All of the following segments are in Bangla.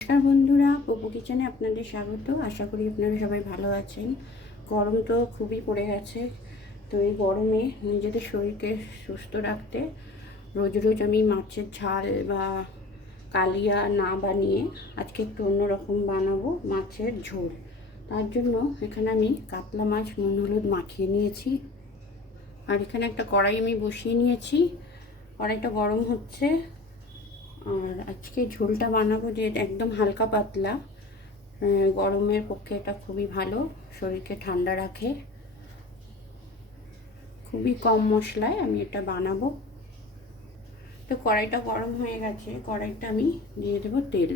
নমস্কার বন্ধুরা, পপু কিচেনে আপনাদের স্বাগত। আশা করি আপনারা সবাই ভালো আছেন। গরম তো খুবই পড়ে গেছে, তো এই গরমে নিজেদের শরীরকে সুস্থ রাখতে রোজ রোজ আমি মাছের ঝাল বা কালিয়া না বানিয়ে আজকে একটু অন্যরকম বানাবো, মাছের ঝোল। তার জন্য এখানে আমি কাতলা মাছ নুন হলুদ মাখিয়ে নিয়েছি, আর এখানে একটা কড়াই আমি বসিয়ে নিয়েছি। কড়াইটা গরম হচ্ছে। আর আজকে ঝোলটা বানাবো যে একদম হালকা পাতলা, গরমের পক্ষে এটা খুবই ভালো, শরীরকে ঠান্ডা রাখে। খুবই কম মশলায় আমি এটা বানাবো। তো কড়াইটা গরম হয়ে গেছে, কড়াইটা আমি দিয়ে দেবো তেল।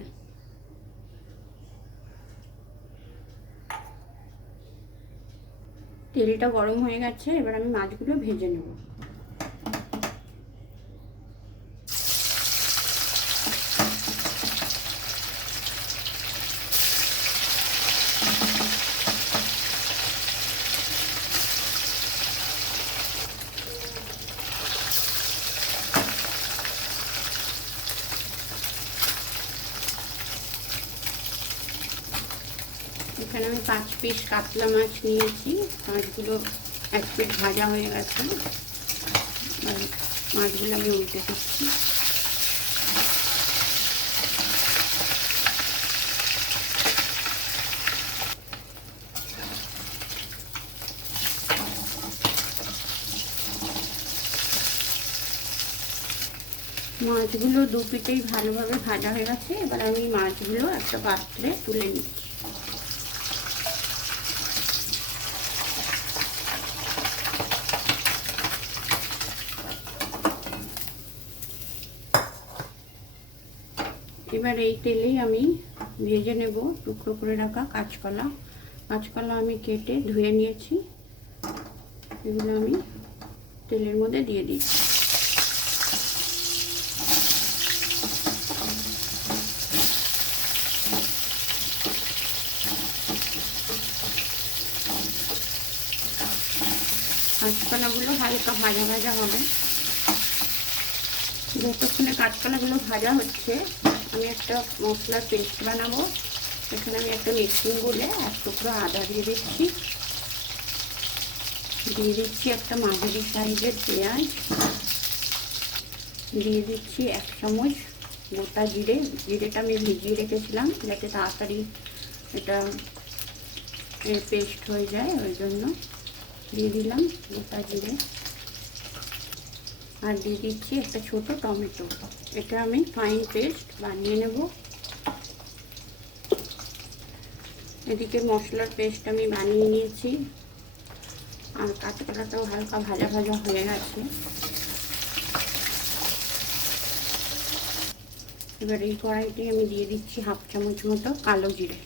তেলটা গরম হয়ে গেছে, এবার আমি মাছগুলো ভেজে নেব। এখানে আমি 5 পিস কাতলা মাছ নিয়েছি। মাছগুলো এক পিস ভাজা হয়ে গেছে, মাছগুলো আমি উল্টে দিচ্ছি। মাছগুলো দু পিঠেই ভালোভাবে ভাজা হয়ে গেছে। এবার আমি মাছগুলো একটা পাত্রে তুলে নিচ্ছি। এবার এই তেলেই আমি ভেজে নেব টুকরো করে রাখা কাঁচকলা। কাঁচকলা আমি কেটে ধুয়ে নিয়েছি, এগুলো আমি তেলের মধ্যে দিয়ে দিচ্ছি। কাঁচকলাগুলো হালকা ভাজা ভাজা হবে। যতক্ষণে কাঁচকলাগুলো ভাজা হচ্ছে, আমি একটা মশলার পেস্ট বানাবো। এখানে আমি একটা মিক্সিং বলে এক টুকরো আদা দিয়ে দিচ্ছি, দিয়ে দিচ্ছি একটা মাঝারি সাইজের পেঁয়াজ, দিয়ে দিচ্ছি 1 চামচ গোটা জিরে। জিরেটা আমি ভিজিয়ে রেখেছিলাম যাতে তাড়াতাড়ি এটা পেস্ট হয়ে যায়, ওই জন্য দিয়ে দিলাম গোটা জিরে। আর দিয়ে দিচ্ছি একটা ছোট টমেটো, এটা আমি ফাইন পেস্ট বানিয়ে নেব। এদিকে মশলার পেস্ট আমি বানিয়ে নিয়েছি, আর কাঁচকলাটাও হালকা ভাজা ভাজা হয়ে গেছে। এবার এই কড়াইতে আমি দিয়ে দিচ্ছি 1/2 চামচ মতো কালো জিরে।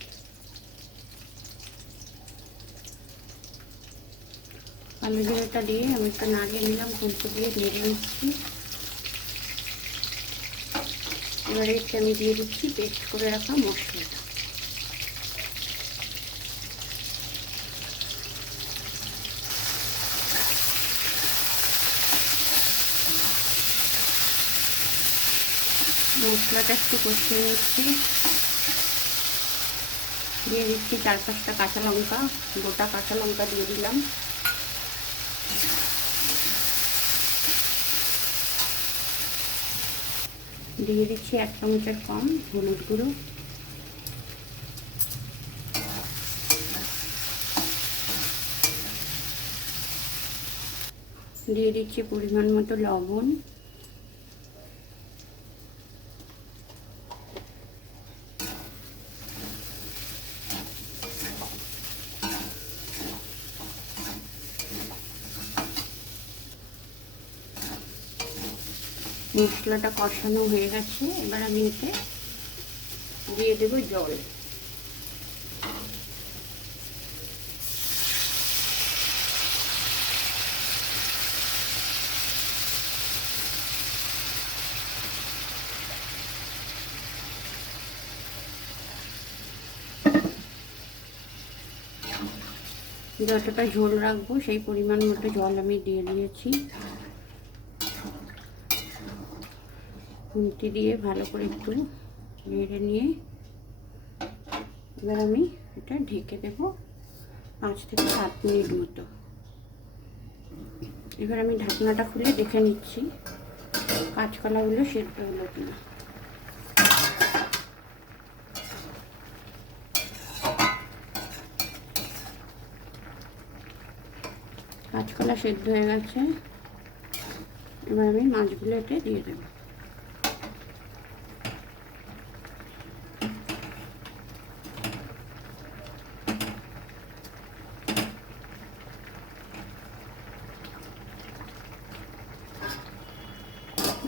কালো জিরেটা দিয়ে আমি একটু নাড়িয়ে নিলাম, খুন্তি দিয়ে নেড়ে নিচ্ছি। এবার এতে আমি দিয়ে দিচ্ছি পেস্ট করে রাখা মশলাটা। মশলাটা একটু কষিয়ে নিচ্ছি। দিয়ে দিচ্ছি 4-5টা কাঁচা লঙ্কা, গোটা কাঁচা লঙ্কা দিয়ে দিলাম। দিয়ে দিচ্ছি 1 চামচের কম হলুদ গুঁড়ো। দিয়ে দিচ্ছি পরিমাণ মতো লবণ। মশলাটা কষানো হয়ে গেছে, এবার আমি এতে দিয়ে দেবো জল। যতটা ঝোল রাখবো সেই পরিমাণ মতো জল আমি দিয়ে দিয়েছি। খুন্তি দিয়ে ভালো করে একটু নেড়ে নিয়ে এবার আমি এটা ঢেকে দেব 5 থেকে 7 মিনিট মতো। এবার আমি ঢাকনাটা খুলে দেখে নিচ্ছি কাঁচকলাগুলো সেদ্ধ হলো কিনা। কাঁচকলা সেদ্ধ হয়ে গেছে। এবার আমি মাছগুলো এতে দিয়ে দেব।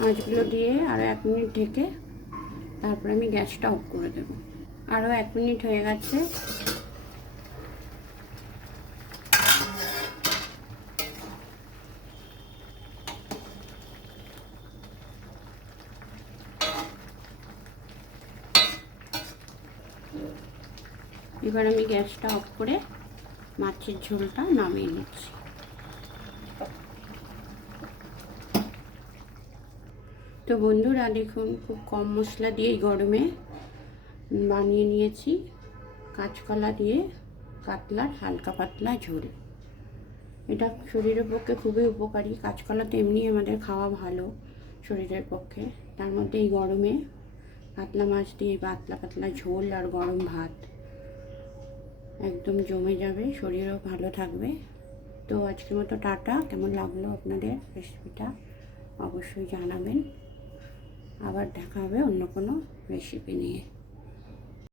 মাছগুলো দিয়ে আরও 1 মিনিট ঢেকে তারপরে আমি গ্যাসটা অফ করে দেব। আরও 1 মিনিট হয়ে গেছে। এবার আমি গ্যাসটা অফ করে মাছের ঝোলটা নামিয়ে নিচ্ছি। তো বন্ধুরা দেখুন, খুব কম মশলা দিয়ে এই গরমে বানিয়ে নিয়েছি কাঁচকলা দিয়ে কাতলার হালকা পাতলা ঝোল। এটা শরীরের পক্ষে খুবই উপকারী। কাঁচকলা তো এমনি আমাদের খাওয়া ভালো শরীরের পক্ষে, তার মধ্যে এই গরমে কাতলা মাছ দিয়ে পাতলা পাতলা ঝোল আর গরম ভাত একদম জমে যাবে, শরীরও ভালো থাকবে। তো আজকের মতো টাটা। কেমন লাগলো আপনাদের রেসিপিটা অবশ্যই জানাবেন। আবার দেখা হবে অন্য কোনো রেসিপি নিয়ে।